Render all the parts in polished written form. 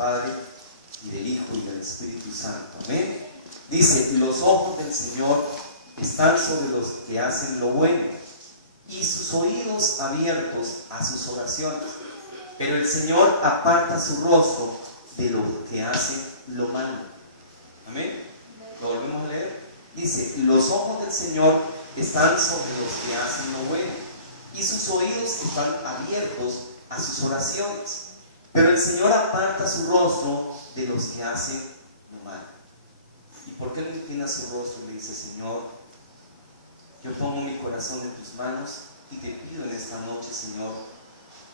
Padre, y del Hijo, y del Espíritu Santo. Amén. Dice, los ojos del Señor están sobre los que hacen lo bueno, y sus oídos abiertos a sus oraciones. Pero el Señor aparta su rostro de los que hacen lo malo. Amén. Lo volvemos a leer. Dice, los ojos del Señor están sobre los que hacen lo bueno, y sus oídos están abiertos a sus oraciones. Pero el Señor aparta su rostro de los que hacen lo malo. ¿Y por qué le inclina su rostro? Le dice, Señor, yo pongo mi corazón en tus manos y te pido en esta noche, Señor,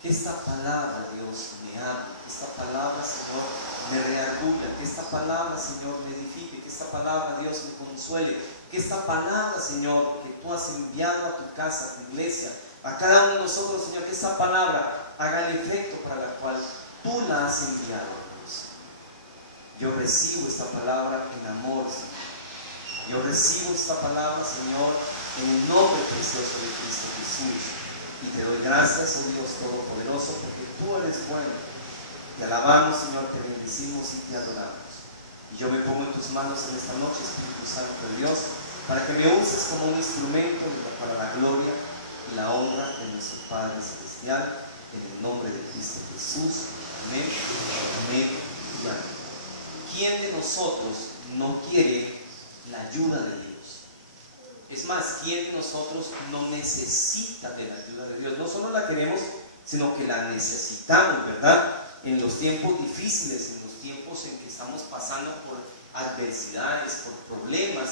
que esta palabra, Dios, me hable, que esta palabra, Señor, me reargulla, que esta palabra, Señor, me edifique, que esta palabra, Dios, me consuele, que esta palabra, Señor, que tú has enviado a tu casa, a tu iglesia, a cada uno de nosotros, Señor, que esta palabra haga el efecto para la cual tú la has enviado, Dios. Yo recibo esta palabra en amor, Señor. Yo recibo esta palabra, Señor, en el nombre precioso de Cristo Jesús. Y te doy gracias, oh Dios Todopoderoso, porque tú eres bueno. Te alabamos, Señor, te bendecimos y te adoramos. Y yo me pongo en tus manos en esta noche, Espíritu Santo de Dios, para que me uses como un instrumento para la gloria y la honra de nuestro Padre Celestial, en el nombre de Cristo Jesús. Amén, amén y amén. ¿Quién de nosotros no quiere la ayuda de Dios? Es más, ¿quién de nosotros no necesita de la ayuda de Dios? No solo la queremos, sino que la necesitamos, ¿verdad? En los tiempos difíciles, en los tiempos en que estamos pasando por adversidades, por problemas,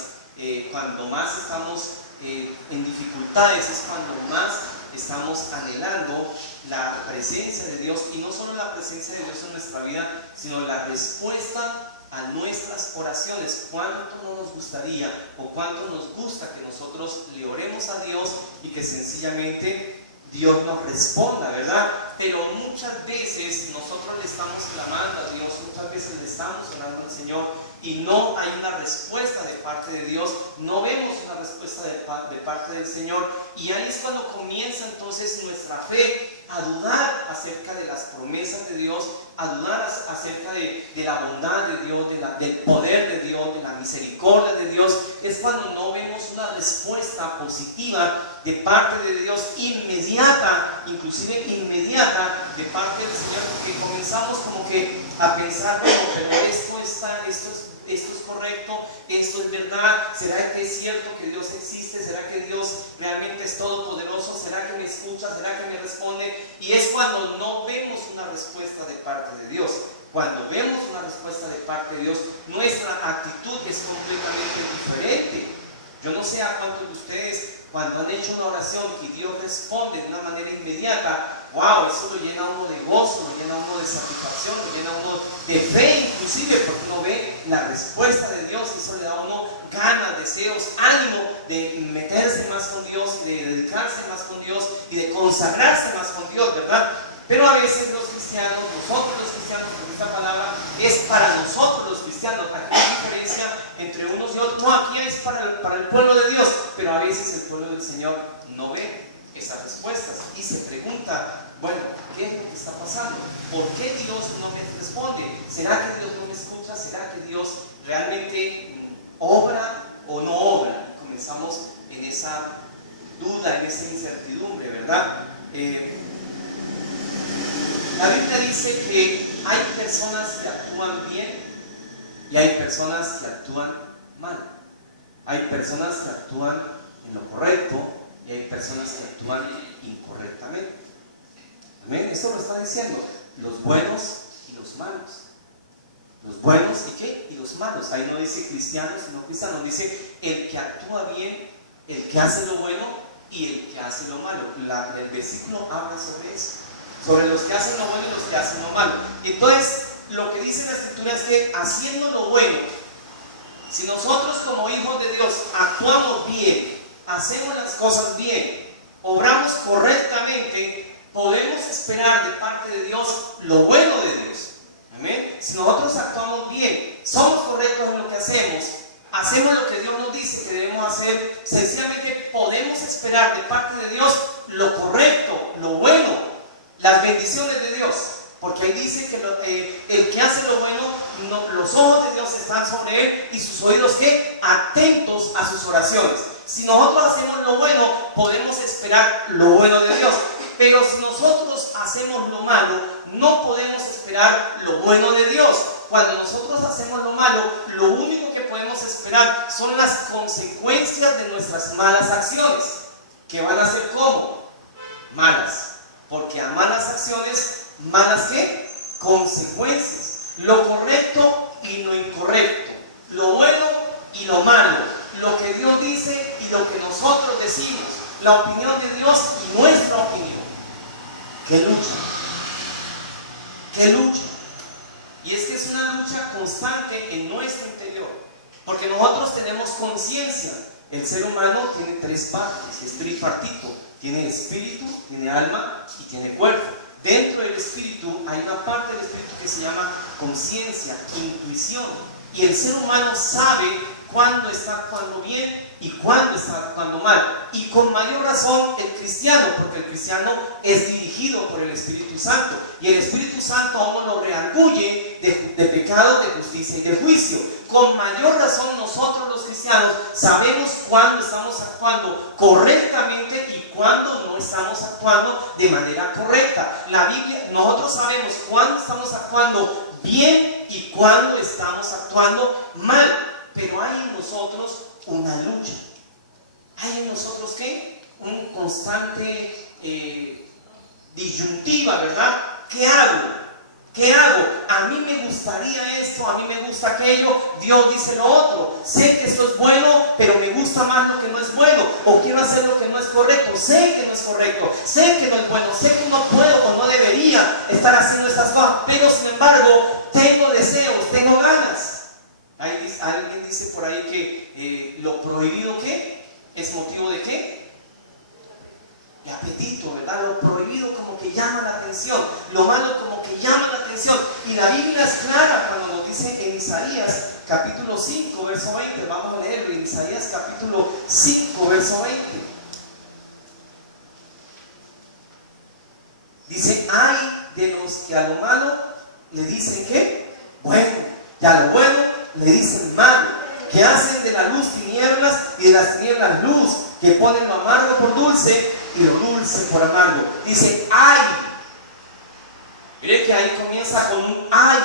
cuando más estamos en dificultades, es cuando más estamos anhelando la presencia de Dios, y no solo la presencia de Dios en nuestra vida, sino la respuesta a nuestras oraciones. ¿Cuánto no nos gustaría o cuánto nos gusta que nosotros le oremos a Dios y que sencillamente Dios nos responda, ¿verdad? Pero muchas veces nosotros le estamos clamando a Dios, muchas veces le estamos orando al Señor y no hay una respuesta de parte de Dios, no vemos una respuesta de parte del Señor, y ahí es cuando comienza entonces nuestra fe a dudar acerca de las promesas de Dios, a dudar acerca de la bondad de Dios, del poder de Dios, de la misericordia de Dios. Es cuando no vemos una respuesta positiva de parte de Dios inmediata, inclusive inmediata de parte del Señor, porque comenzamos como que a pensar, bueno, pero esto es correcto, esto es verdad, ¿será que es cierto que Dios existe? ¿Será que Dios realmente es todopoderoso? ¿Será que me escucha? ¿Será que me responde? Y es cuando no vemos una respuesta de parte de Dios. Cuando vemos una respuesta de parte de Dios, nuestra actitud es completamente diferente. Yo no sé a cuántos de ustedes, cuando han hecho una oración y Dios responde de una manera inmediata, wow, eso lo llena a uno de gozo, lo llena a uno de satisfacción, lo llena a uno de fe inclusive, porque uno ve la respuesta de Dios, y eso le da a uno ganas, deseos, ánimo de meterse más con Dios, de dedicarse más con Dios y de consagrarse más con Dios, ¿verdad? Pero a veces los cristianos, nosotros los cristianos, porque esta palabra es para nosotros los cristianos. Aquí hay diferencia entre unos y otros. No, aquí es para el pueblo de Dios, pero a veces el pueblo del Señor no ve esas respuestas y se pregunta, bueno, ¿qué es lo que está pasando? ¿Por qué Dios no me responde? ¿Será que Dios no me escucha? ¿Será que Dios realmente obra o no obra? Y comenzamos en esa duda, en esa incertidumbre, ¿verdad? La Biblia dice que hay personas que actúan bien y hay personas que actúan mal. Hay personas que actúan en lo correcto y hay personas que actúan incorrectamente. Amén. Esto lo está diciendo los buenos y los malos. Los buenos y ¿qué? Y los malos. Ahí no dice cristianos, sino cristianos. Dice el que actúa bien, el que hace lo bueno y el que hace lo malo. El versículo habla sobre eso, sobre los que hacen lo bueno y los que hacen lo malo. Y entonces lo que dice la Escritura es que haciendo lo bueno, si nosotros como hijos de Dios actuamos bien, hacemos las cosas bien, obramos correctamente, podemos esperar de parte de Dios lo bueno de Dios. Amén. Si nosotros actuamos bien, somos correctos en lo que hacemos lo que Dios nos dice que debemos hacer, sencillamente podemos esperar de parte de Dios lo correcto, lo bueno, las bendiciones de Dios. Porque hay dice que el que hace lo bueno, los ojos de Dios están sobre él y sus oídos ¿qué? Atentos a sus oraciones. Si nosotros hacemos lo bueno, podemos esperar lo bueno de Dios. Pero si nosotros hacemos lo malo, no podemos esperar lo bueno de Dios. Cuando nosotros hacemos lo malo, lo único que podemos esperar son las consecuencias de nuestras malas acciones. ¿Que van a ser cómo? Malas. Porque a malas acciones, malas ¿qué? Consecuencias. Lo correcto y lo incorrecto. Lo bueno y lo malo. Lo que Dios dice y lo que nosotros decimos. La opinión de Dios y nuestra opinión. ¡Qué lucha! ¡Qué lucha! Y es que es una lucha constante en nuestro interior. Porque nosotros tenemos conciencia. El ser humano tiene tres partes, es tripartito. Tiene espíritu, tiene alma y tiene cuerpo. Dentro del espíritu hay una parte del espíritu que se llama conciencia, intuición. Y el ser humano sabe cuándo está actuando bien y cuándo está actuando mal. Y con mayor razón el cristiano, porque el cristiano es dirigido por el Espíritu Santo. Y el Espíritu Santo a uno lo redarguye de pecado, de justicia y de juicio. Con mayor razón nosotros los cristianos sabemos cuándo estamos actuando correctamente y cuándo no estamos actuando de manera correcta. La Biblia, nosotros sabemos cuándo estamos actuando bien y cuándo estamos actuando mal. Pero hay en nosotros una lucha. Hay en nosotros ¿qué? Un constante disyuntiva, ¿verdad? ¿Qué hago? ¿Qué hago? A mí me gustaría esto, a mí me gusta aquello, Dios dice lo otro. Sé que esto es bueno, pero me gusta más lo que no es bueno. O quiero hacer lo que no es correcto, sé que no es correcto, sé que no es bueno, sé que no puedo o no debería estar haciendo esas cosas. Pero sin embargo, tengo deseos, tengo ganas. Alguien dice por ahí que lo prohibido ¿qué? Es motivo de ¿qué? De apetito, ¿verdad? Lo prohibido como que llama la atención, lo malo como que llama la atención. Y la Biblia es clara cuando nos dice en Isaías capítulo 5 verso 20, vamos a leerlo en Isaías capítulo 5 verso 20. Dice, ay de los que a lo malo le dicen ¿qué? Bueno, y a lo bueno le dicen malo, que hacen de la luz tinieblas y de las tinieblas luz, que ponen lo amargo por dulce y lo dulce por amargo. Dice, ay. Mire que ahí comienza con un ay.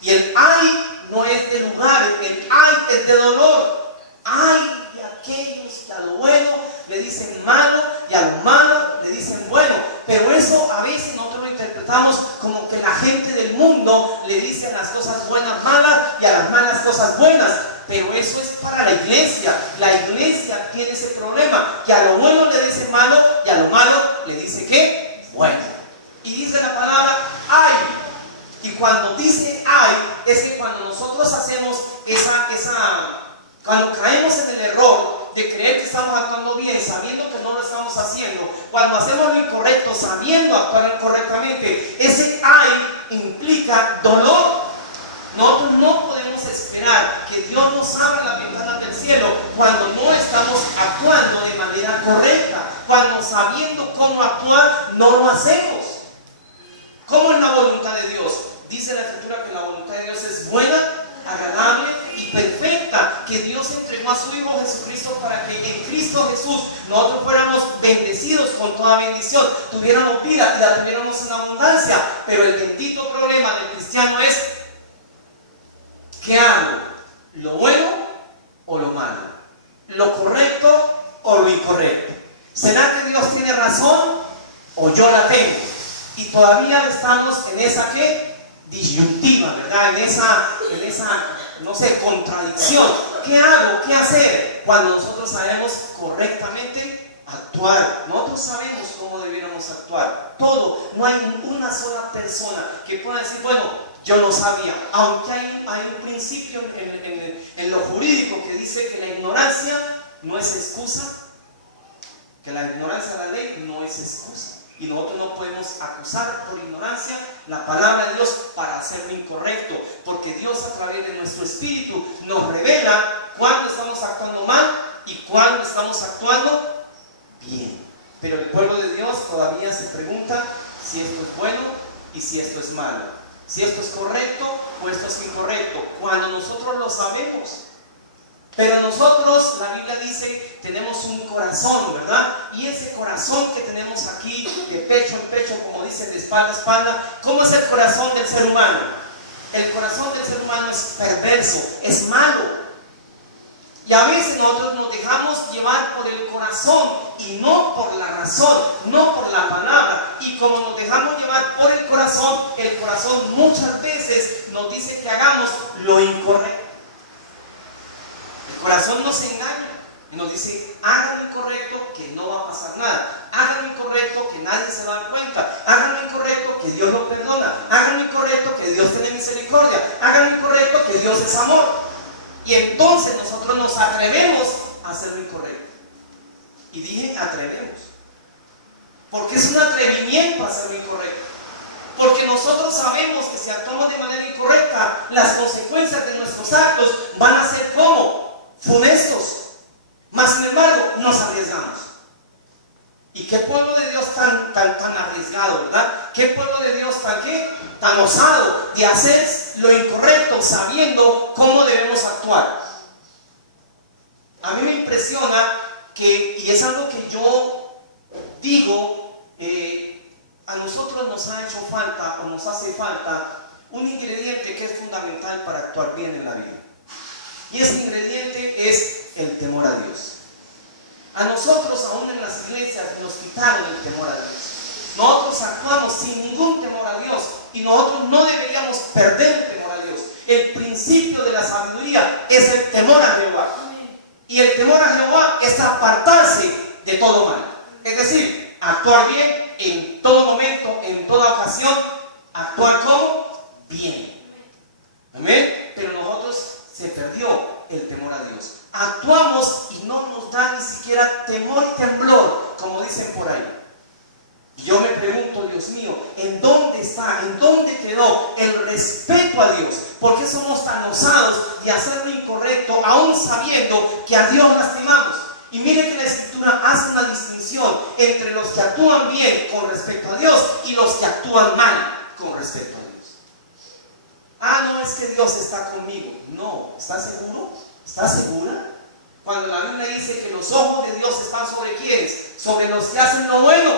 Y el ay no es de lugar, el ay es de dolor. Ay de aquellos que a lo bueno le dicen malo y a lo malo le dicen bueno. Pero eso a veces nosotros lo interpretamos como que la gente del mundo le dice a las cosas buenas malas y a las malas cosas buenas. Pero eso es para la iglesia. La iglesia tiene ese problema, que a lo bueno le dice malo y a lo malo le dice ¿qué? Bueno. Y dice la palabra ay. Y cuando dice ay, es que cuando nosotros hacemos cuando caemos en el error de creer que estamos actuando bien, sabiendo que no lo estamos haciendo, cuando hacemos lo incorrecto, sabiendo actuar incorrectamente, ese ay implica dolor. Nosotros no podemos esperar que Dios nos abra las ventanas del cielo cuando no estamos actuando de manera correcta, cuando sabiendo cómo actuar no lo hacemos. ¿Cómo es la voluntad de Dios? Dice la Escritura que la voluntad de Dios es buena, agradable y perfecta, que Dios entregó a su Hijo Jesucristo para que en Cristo Jesús nosotros fuéramos bendecidos con toda bendición, tuviéramos vida y la tuviéramos en abundancia. Pero el bendito problema del cristiano es: ¿qué hago? ¿Lo bueno o lo malo? ¿Lo correcto o lo incorrecto? ¿Será que Dios tiene razón o yo la tengo? Y todavía estamos en esa ¿qué? Disyuntiva, ¿verdad? En esa, no sé, contradicción. ¿Qué hago? ¿Qué hacer? Cuando nosotros sabemos correctamente actuar. Nosotros sabemos cómo debiéramos actuar. Todo. No hay una sola persona que pueda decir, bueno, yo no sabía. Aunque hay un principio en lo jurídico que dice que la ignorancia no es excusa. Que la ignorancia de la ley no es excusa. Y nosotros no podemos acusar por ignorancia la palabra de Dios para hacer lo incorrecto, porque Dios a través de nuestro espíritu nos revela cuándo estamos actuando mal y cuándo estamos actuando bien. Pero el pueblo de Dios todavía se pregunta si esto es bueno y si esto es malo, si esto es correcto o esto es incorrecto, cuando nosotros lo sabemos. Pero nosotros, la Biblia dice, tenemos un corazón, ¿verdad? Y ese corazón que tenemos aquí, de pecho en pecho, como dicen, de espalda a espalda, ¿cómo es el corazón del ser humano? El corazón del ser humano es perverso, es malo. Y a veces nosotros nos dejamos llevar por el corazón y no por la razón, no por la palabra. Y como nos dejamos llevar por el corazón muchas veces nos dice que hagamos lo incorrecto. El corazón nos engaña y nos dice, hagan lo incorrecto que no va a pasar nada. Hagan lo incorrecto que nadie se va a dar cuenta. Hagan lo incorrecto que Dios lo perdona. Hagan lo incorrecto que Dios tiene misericordia. Hagan lo incorrecto que Dios es amor. Y entonces nosotros nos atrevemos a hacer lo incorrecto. Y dije atrevemos. Porque es un atrevimiento hacer lo incorrecto. Porque nosotros sabemos que si actuamos de manera incorrecta, las consecuencias de nuestros actos van a ser como funestos. Mas sin embargo, nos arriesgamos. ¿Y qué pueblo de Dios tan arriesgado, verdad? ¿Qué pueblo de Dios tan osado de hacer lo incorrecto sabiendo cómo debemos actuar? A mí me impresiona que, y es algo que yo digo, a nosotros nos ha hecho falta o nos hace falta un ingrediente que es fundamental para actuar bien en la vida. Y ese ingrediente es el temor a Dios. A nosotros, aún en las iglesias, nos quitaron el temor a Dios. Nosotros actuamos sin ningún temor a Dios y nosotros no deberíamos perder el temor a Dios. El principio de la sabiduría es el temor a Jehová. Y el temor a Jehová es apartarse de todo mal. Es decir, actuar bien en todo momento, en toda ocasión, actuar como bien. Amén. Pero nosotros se perdió el temor a Dios. Actuamos y no nos da ni siquiera temor y temblor, como dicen por ahí. Y yo me pregunto, Dios mío, ¿en dónde está, en dónde quedó el respeto a Dios? ¿Por qué somos tan osados de hacer lo incorrecto, aún sabiendo que a Dios lastimamos? Y mire que la Escritura hace una distinción entre los que actúan bien con respecto a Dios y los que actúan mal con respecto a Dios. Ah, no, es que Dios está conmigo. No, ¿estás seguro? ¿Estás segura? Cuando la Biblia dice que los ojos de Dios están sobre ¿quiénes? Sobre los que hacen lo bueno.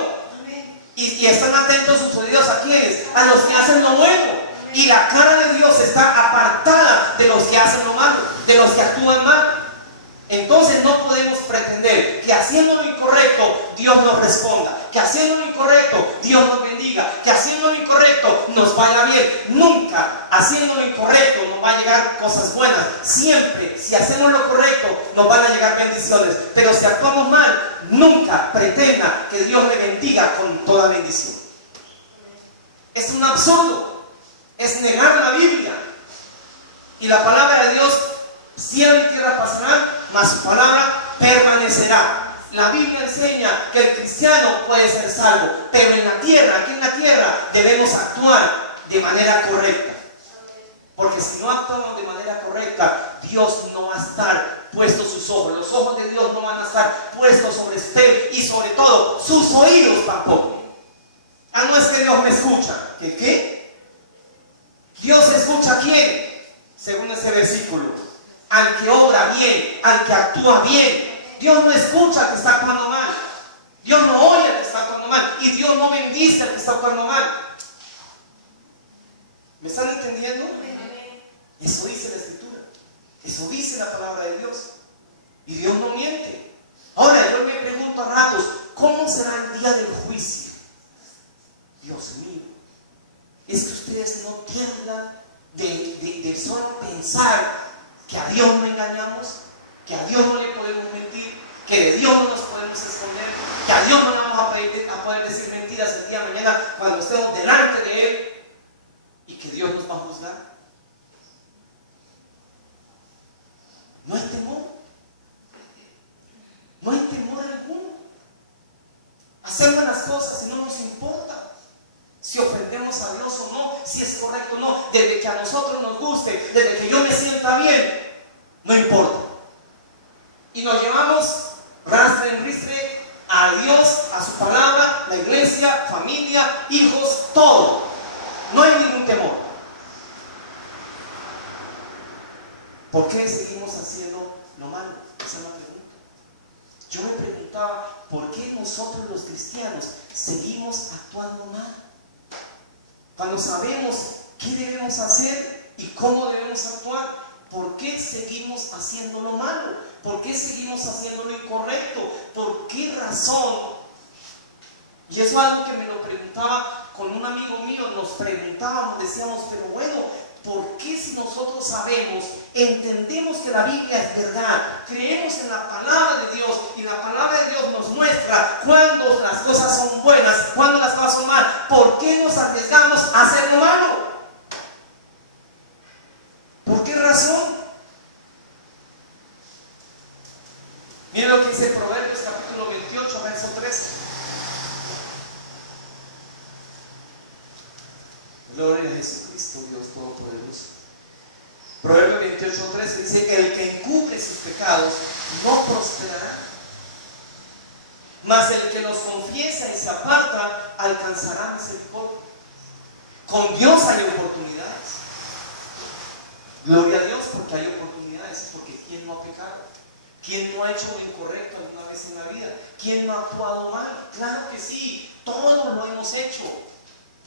Y están atentos sus oídos a ¿quiénes? A los que hacen lo bueno. Y la cara de Dios está apartada de los que hacen lo malo, de los que actúan mal. Entonces no podemos pretender que haciendo lo incorrecto Dios nos responda, que haciendo lo incorrecto Dios nos bendiga, que haciendo lo incorrecto nos vaya bien. Nunca haciendo lo incorrecto nos va a llegar cosas buenas. Siempre, si hacemos lo correcto, nos van a llegar bendiciones. Pero si actuamos mal, nunca pretenda que Dios le bendiga con toda bendición. Es un absurdo. Es negar la Biblia. Y la palabra de Dios, cielo y tierra pasarán, mas su palabra permanecerá. La Biblia enseña que el cristiano puede ser salvo, pero en la tierra, aquí en la tierra, debemos actuar de manera correcta. Porque si no actuamos de manera correcta, Dios no va a estar puestos sus ojos. Los ojos de Dios no van a estar puestos sobre usted y sobre todo sus oídos tampoco. Ah, no es que Dios me escucha. ¿Que qué? ¿Dios escucha a quién? Según ese versículo. Al que obra bien, al que actúa bien. Dios no escucha al que está actuando mal. Dios no oye al que está actuando mal. Y Dios no bendice al que está actuando mal. ¿Me están entendiendo? Eso dice la Escritura. Eso dice la palabra de Dios. Y Dios no miente. Ahora yo me pregunto a ratos, ¿cómo será el día del juicio? Dios mío. Es que ustedes no tiendan de solo pensar que a Dios no engañamos, que a Dios no le podemos mentir, que de Dios no nos podemos esconder, que a Dios no le vamos a poder decir mentiras el día de mañana cuando estemos delante de Él, y que Dios nos va a juzgar. No hay temor. No hay temor alguno. Hacemos las cosas y no nos importa si ofendemos a Dios o no, si es correcto o no, desde que a nosotros nos guste, desde que yo me sienta bien, no importa. Y nos llevamos rastre en ristre a Dios, a su palabra, la iglesia, familia, hijos, todo. No hay ningún temor. ¿Por qué seguimos haciendo lo malo? Esa es la pregunta. Yo me preguntaba, ¿por qué nosotros los cristianos seguimos actuando mal? Cuando sabemos qué debemos hacer y cómo debemos actuar, ¿por qué seguimos haciendo lo malo? ¿Por qué seguimos haciendo lo incorrecto? ¿Por qué razón? Y eso es algo que me lo preguntaba con un amigo mío, nos preguntábamos, decíamos, pero bueno, ¿por qué si nosotros sabemos, entendemos que la Biblia es verdad, creemos en la palabra de Dios y la palabra de Dios nos muestra cuándo las cosas son buenas, cuándo las cosas son malas, ¿por qué nos arriesgamos a hacer lo malo? ¿Por qué razón? Miren lo que dice Proverbios capítulo 28, verso 13. Gloria a Jesucristo, Dios Todopoderoso. Proverbios 28, 13 dice: el que encubre sus pecados no prosperará, mas el que los confiesa y se aparta alcanzará misericordia. Con Dios hay oportunidades. Gloria a Dios porque hay oportunidades, porque ¿quién no ha pecado? ¿Quién no ha hecho lo incorrecto alguna vez en la vida? ¿Quién no ha actuado mal? Claro que sí, todos lo hemos hecho.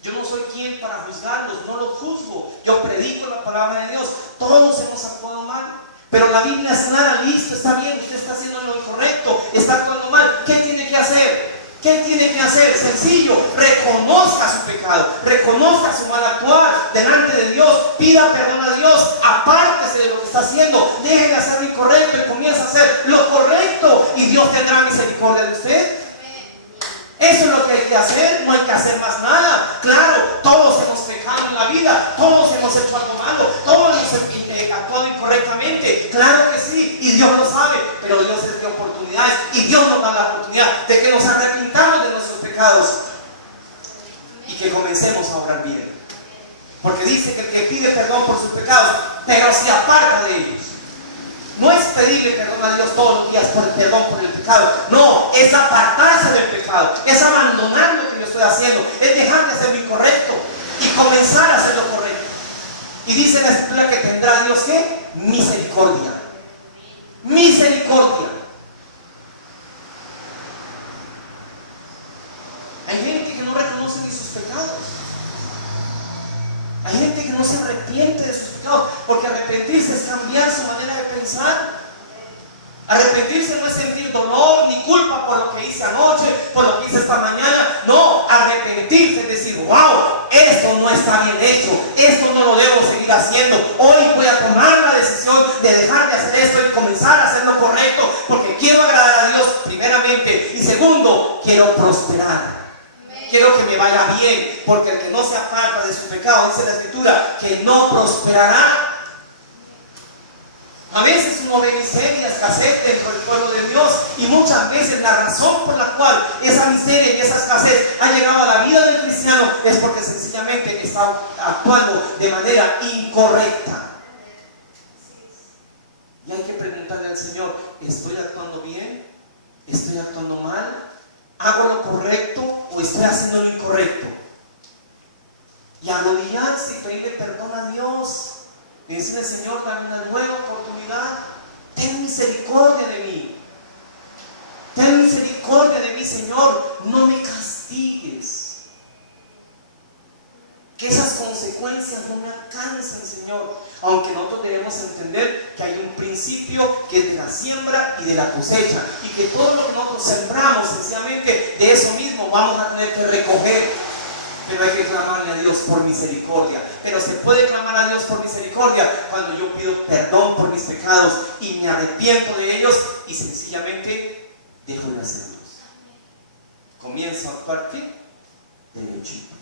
Yo no soy quien para juzgarlos, no los juzgo. Yo predico la palabra de Dios. Todos hemos actuado mal. Pero la Biblia es clara, listo, está bien, usted está haciendo lo incorrecto, está actuando mal. ¿Qué tiene que hacer? ¿Qué tiene que hacer? Sencillo, reconozca su pecado, reconozca su mal actuar delante de Dios, pida perdón a Dios, apártese de lo que está haciendo, deje de hacer lo incorrecto y comienza a hacer lo correcto y Dios tendrá misericordia de usted. Eso es lo que hay que hacer, no hay que hacer más nada. Claro, todos hemos pecado en la vida, todos hemos hecho algo malo, todos hemos actuado incorrectamente, claro que sí, y Dios lo sabe, pero Dios es de oportunidades y Dios nos da la oportunidad de que nos arrepintamos de nuestros pecados y que comencemos a obrar bien. Porque dice que el que pide perdón por sus pecados, pero se aparta de ellos. No es pedirle perdón a Dios todos los días por el perdón por el pecado. No, es apartarse del pecado. Es abandonar lo que yo estoy haciendo. Es dejar de hacer lo incorrecto y comenzar a hacer lo correcto. Y dice la Escritura que tendrá Dios ¿qué? Misericordia. Misericordia. Hay gente que no reconoce ni sus pecados. Hay gente que no se arrepiente de sus pecados, porque arrepentirse es cambiar su manera de pensar. Arrepentirse no es sentir dolor ni culpa por lo que hice anoche, por lo que hice esta mañana. No, arrepentirse es decir, wow, esto no está bien hecho, esto no lo debo seguir haciendo. Hoy voy a tomar la decisión de dejar de hacer esto y comenzar a hacer lo correcto, porque quiero agradar a Dios primeramente y segundo, quiero prosperar. Quiero que me vaya bien, porque el que no se aparta de su pecado, dice la Escritura, que no prosperará. A veces uno ve miseria, escasez dentro del pueblo de Dios, y muchas veces la razón por la cual esa miseria y esa escasez ha llegado a la vida del cristiano es porque sencillamente está actuando de manera incorrecta. Y hay que preguntarle al Señor, ¿estoy actuando bien? ¿Estoy actuando mal? ¿Hago lo correcto o estoy haciendo lo incorrecto? Y arrodillarse y pedirle perdón a Dios. Y decirle, Señor, dame una nueva oportunidad. Ten misericordia de mí. Ten misericordia de mí, Señor. No me castigues. Que esas consecuencias no me alcancen, Señor. Aunque nosotros debemos entender que hay un principio que es de la siembra y de la cosecha. Y que todo lo que nosotros sembramos, sencillamente de eso mismo vamos a tener que recoger. Pero hay que clamarle a Dios por misericordia. Pero se puede clamar a Dios por misericordia cuando yo pido perdón por mis pecados y me arrepiento de ellos y sencillamente dejo de hacerlos. Comienzo a actuar ¿qué? Derechito.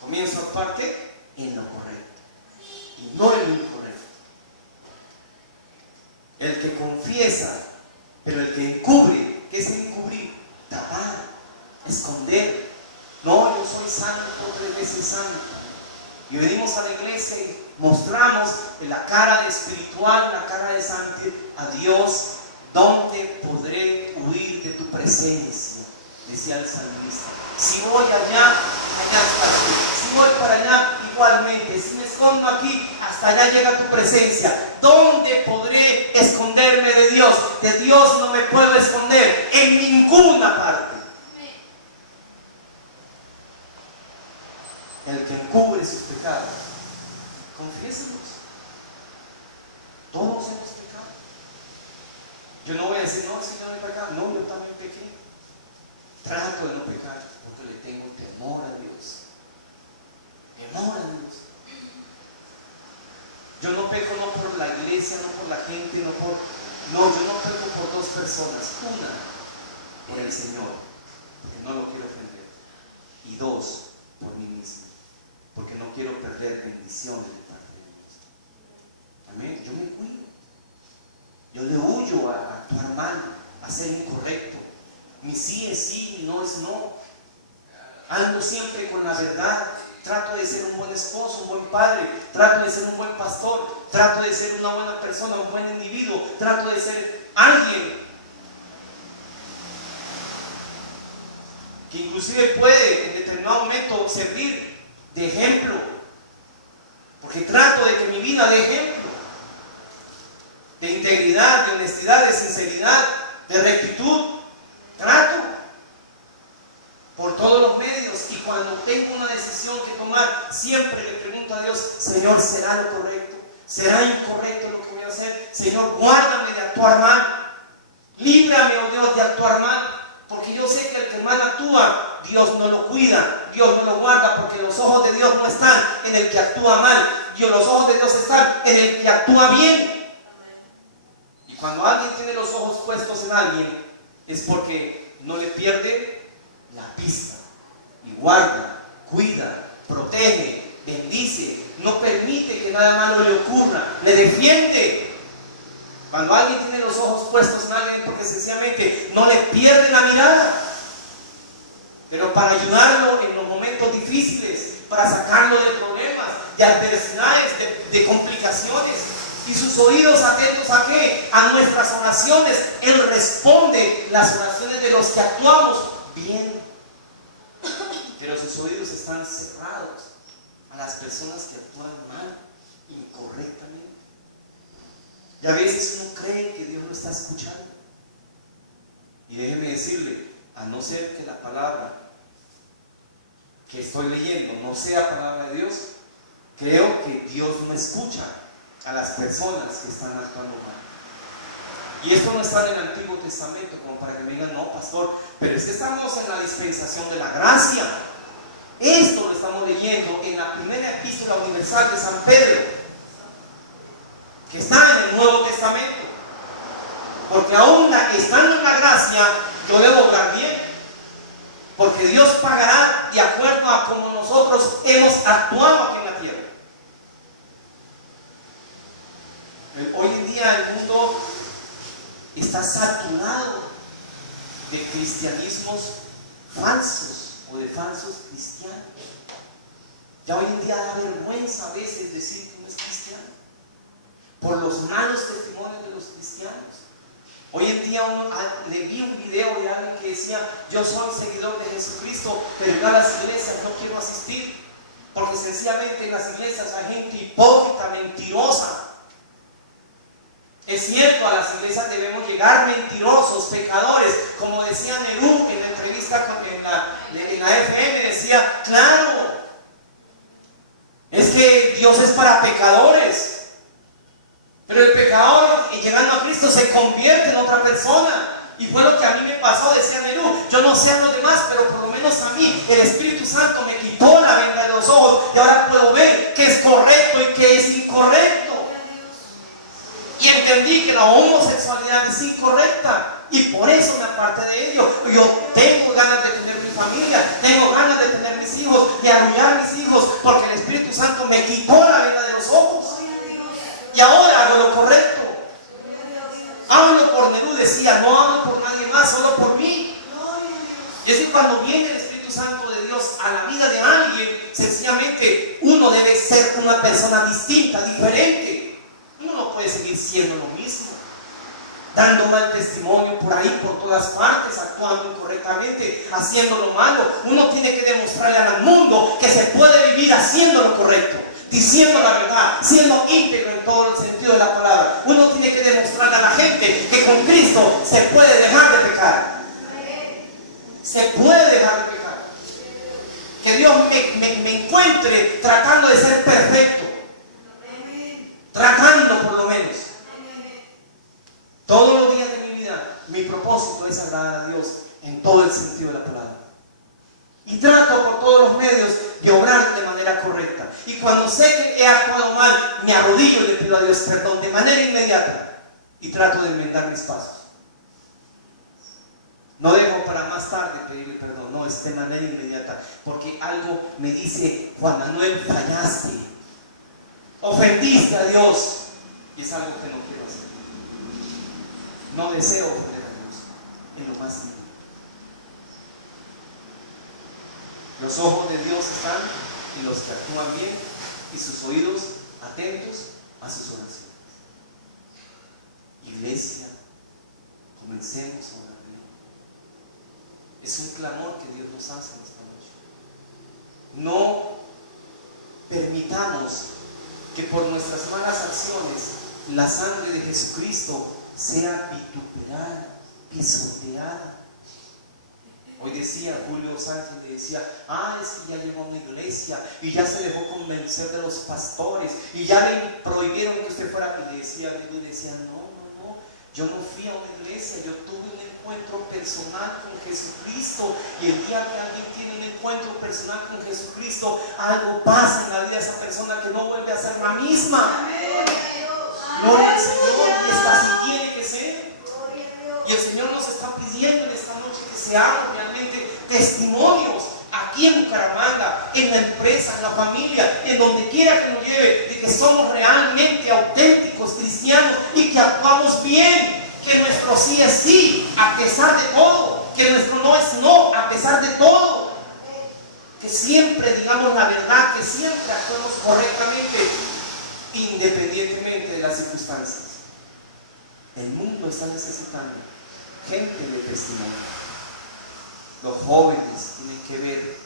Comienzo a actuar ¿qué? En lo correcto y no en lo incorrecto. El que confiesa, pero el que encubre, ¿qué es encubrir? Tapar, esconder. No, yo soy santo, 3 veces santo. Y venimos a la iglesia y mostramos la cara de espiritual, la cara de santidad a Dios. ¿Dónde podré huir de tu presencia? decía el salmista. Si voy allá, allá estás tú. Si voy para allá, igualmente. Si me escondo aquí, hasta allá llega tu presencia. ¿Dónde podré esconderme de Dios? De Dios no me puedo esconder en ninguna parte. El que encubre sus pecados, confiéselos. Todos hemos pecado. Yo no voy a decir, no, si yo no he pecado. No, yo también pequé. Trato de no pecar porque le tengo temor a Dios. Temor a Dios. Yo no peco no por la iglesia, no por la gente, no, yo no peco por dos personas. Una, por el Señor, porque no lo quiero ofender. Y dos, por mí mismo, porque no quiero perder bendiciones de parte de Dios. Amén. Yo me cuido. Yo le huyo a actuar mal, a ser incorrecto. Mi sí es sí, mi no es no. Ando siempre con la verdad. Trato de ser un buen esposo, un buen padre. Trato de ser un buen pastor. Trato de ser una buena persona, un buen individuo. Trato de ser alguien que inclusive puede en determinado momento servir de ejemplo. Porque trato de que mi vida dé ejemplo. De integridad, de honestidad, de sinceridad, de rectitud. Trato por todos los medios, y cuando tengo una decisión que tomar, siempre le pregunto a Dios: Señor, ¿será lo correcto? ¿Será incorrecto lo que voy a hacer? Señor, guárdame de actuar mal. Líbrame, oh Dios, de actuar mal, porque yo sé que el que mal actúa, Dios no lo cuida, Dios no lo guarda, porque los ojos de Dios no están en el que actúa mal, los ojos de Dios están en el que actúa bien. Y cuando alguien tiene los ojos puestos en alguien, es porque no le pierde la pista, y guarda, cuida, protege, bendice, no permite que nada malo le ocurra, le defiende. Cuando alguien tiene los ojos puestos en alguien, porque sencillamente no le pierde la mirada, pero para ayudarlo en los momentos difíciles, para sacarlo de problemas, de adversidades, de complicaciones. Y sus oídos atentos ¿a qué? A nuestras oraciones. Él responde las oraciones de los que actuamos bien. Pero sus oídos están cerrados a las personas que actúan mal, incorrectamente. Y a veces uno cree que Dios lo está escuchando. Y déjeme decirle, a no ser que la palabra que estoy leyendo no sea palabra de Dios, creo que Dios no escucha a las personas que están actuando mal. Y esto no está en el Antiguo Testamento como para que me digan: no, pastor, pero es que estamos en la dispensación de la gracia. Esto lo estamos leyendo en la primera epístola universal de San Pedro, que está en el Nuevo Testamento. Porque aún estando en la gracia, yo debo obrar bien, porque Dios pagará de acuerdo a como nosotros hemos actuado aquí en la tierra. Hoy en día el mundo está saturado de cristianismos falsos o de falsos cristianos. Ya hoy en día da vergüenza a veces decir que uno es cristiano por los malos testimonios de los cristianos. Hoy en día le vi un video de alguien que decía: yo soy seguidor de Jesucristo, pero yo a las iglesias no quiero asistir porque sencillamente en las iglesias hay gente hipócrita, mentirosa. Es cierto, a las iglesias debemos llegar mentirosos, pecadores, como decía Nerú en la entrevista en la FM, decía: claro, es que Dios es para pecadores, pero el pecador llegando a Cristo se convierte en otra persona. Y fue lo que a mí me pasó, decía Nerú. Yo no sé a los demás, pero por lo menos a mí el Espíritu Santo me quitó la venda de los ojos y ahora puedo ver qué es correcto y qué es incorrecto. Y entendí que la homosexualidad es incorrecta y por eso me aparté de ello. Yo tengo ganas de tener mi familia, tengo ganas de tener mis hijos, de arrullar a mis hijos, porque el Espíritu Santo me quitó la venda de los ojos. Y ahora hago lo correcto. Hablo por Nerú, decía: no hablo por nadie más, solo por mí. Y es que cuando viene el Espíritu Santo de Dios a la vida de alguien, sencillamente uno debe ser una persona distinta, diferente. Uno no puede seguir siendo lo mismo. dando mal testimonio por ahí, por todas partes, actuando incorrectamente, haciendo lo malo. Uno tiene que demostrarle al mundo que se puede vivir haciendo lo correcto, diciendo la verdad, siendo íntegro en todo el sentido de la palabra. Uno tiene que demostrarle a la gente que con Cristo se puede dejar de pecar. Se puede dejar de pecar. Que Dios me encuentre tratando de ser perfecto. Tratando por lo menos. Todos los días de mi vida, mi propósito es agradar a Dios en todo el sentido de la palabra. Y trato por todos los medios de obrar de manera correcta. Y cuando sé que he actuado mal, me arrodillo y le pido a Dios perdón de manera inmediata. Y trato de enmendar mis pasos. No dejo para más tarde pedirle perdón, no, es de manera inmediata. Porque algo me dice: Juan Manuel, fallaste. Ofendiste a Dios. Y es algo que no quiero hacer. No deseo ofender a Dios en lo más mínimo. Los ojos de Dios están en los que actúan bien y sus oídos atentos a sus oraciones. Iglesia, comencemos a orar bien. Es un clamor que Dios nos hace en esta noche. No permitamos que por nuestras malas acciones la sangre de Jesucristo sea vituperada, pisoteada. Hoy decía Julio Sánchez, le decía: es que ya llegó a una iglesia y ya se dejó convencer de los pastores y ya le prohibieron que usted fuera. Y le decía, no, yo no fui a una iglesia, yo tuve un encuentro personal con Jesucristo. Y el día que alguien tiene un encuentro personal con Jesucristo, algo pasa en la vida de esa persona que no vuelve a ser la misma. Gloria al Señor, y es así tiene que ser. Y el Señor nos está pidiendo en esta noche que seamos realmente testimonios aquí en Bucaramanga, en la empresa, en la familia, en donde quiera que nos lleve, de que somos realmente auténticos cristianos y que actuamos bien, que nuestro sí es sí a pesar de todo, que nuestro no es no a pesar de todo, que siempre digamos la verdad, que siempre actuemos correctamente independientemente de las circunstancias. El mundo está necesitando gente de testimonio. Los jóvenes tienen que ver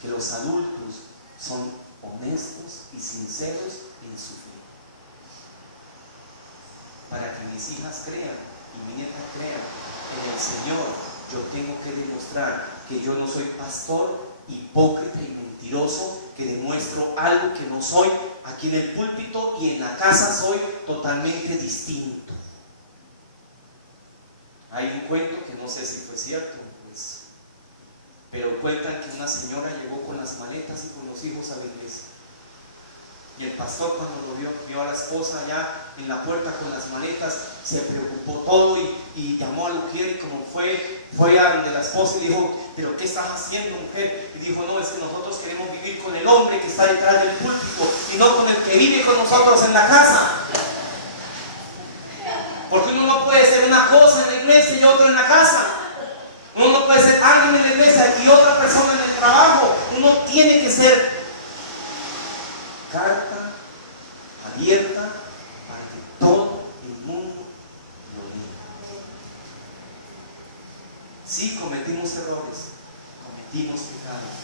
que los adultos son honestos y sinceros en su fe. Para que mis hijas crean y mi nieta crean en el Señor, yo tengo que demostrar que yo no soy pastor hipócrita y mentiroso, que demuestro algo que no soy aquí en el púlpito y en la casa soy totalmente distinto. Hay un cuento que no sé si fue cierto, pues, pero cuentan que una señora llegó con las maletas y con los hijos a la iglesia. Y el pastor, cuando lo vio a la esposa allá en la puerta con las maletas, se preocupó todo y llamó a Luquier, y como fue a donde la esposa y dijo: ¿pero qué estás haciendo, mujer? Y dijo: no, es que nosotros queremos vivir con el hombre que está detrás del púlpito y no con el que vive con nosotros en la casa. Porque uno no puede ser una cosa en la iglesia y otra en la casa. Uno no puede ser alguien en la iglesia y otra persona en el trabajo. Uno tiene que ser carta abierta para que todo el mundo lo lea. Sí, cometimos errores, cometimos pecados,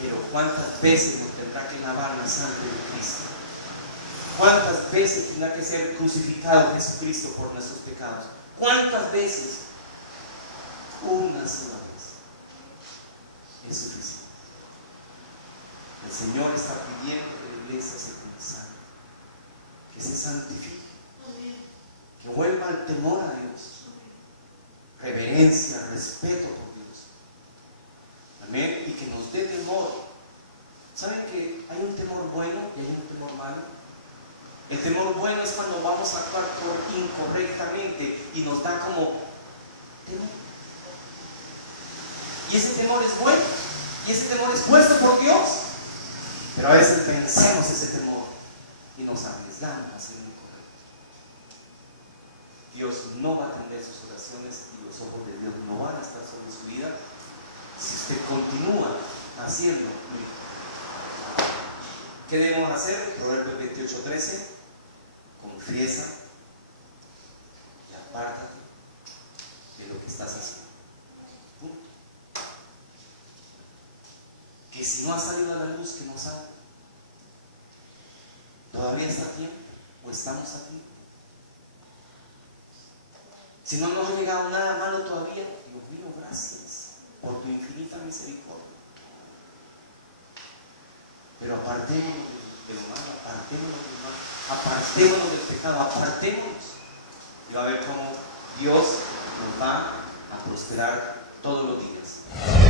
pero ¿cuántas veces nos tendrá que lavar la sangre de Cristo? ¿Cuántas veces tendrá que ser crucificado Jesucristo por nuestros pecados? ¿Cuántas veces? Una sola vez es suficiente. El Señor está pidiendo que la iglesia se consagre, que se santifique, que vuelva al temor a Dios, reverencia, respeto por Dios. Amén. Y que nos dé temor. ¿Saben que hay un temor bueno y hay un temor malo? El temor bueno es cuando vamos a actuar incorrectamente y nos da como temor. Y ese temor es bueno, y ese temor es puesto por Dios. Pero a veces vencemos ese temor y nos arriesgamos a hacer lo incorrecto. Dios no va a atender sus oraciones y los ojos de Dios no van a estar sobre su vida si usted continúa haciendo lo incorrecto. ¿Qué debemos hacer? Proverbios 28:13. Confiesa apártate de lo que estás haciendo. Punto. Que si no ha salido a la luz, que no salga. Todavía está a tiempo, o estamos a tiempo. Si no nos ha llegado nada malo todavía, Dios mío, gracias por tu infinita misericordia. Pero apartémonos de lo malo, apartémonos del mal, apartémonos del pecado, apartémonos. Y va a ver cómo Dios nos va a prosperar todos los días.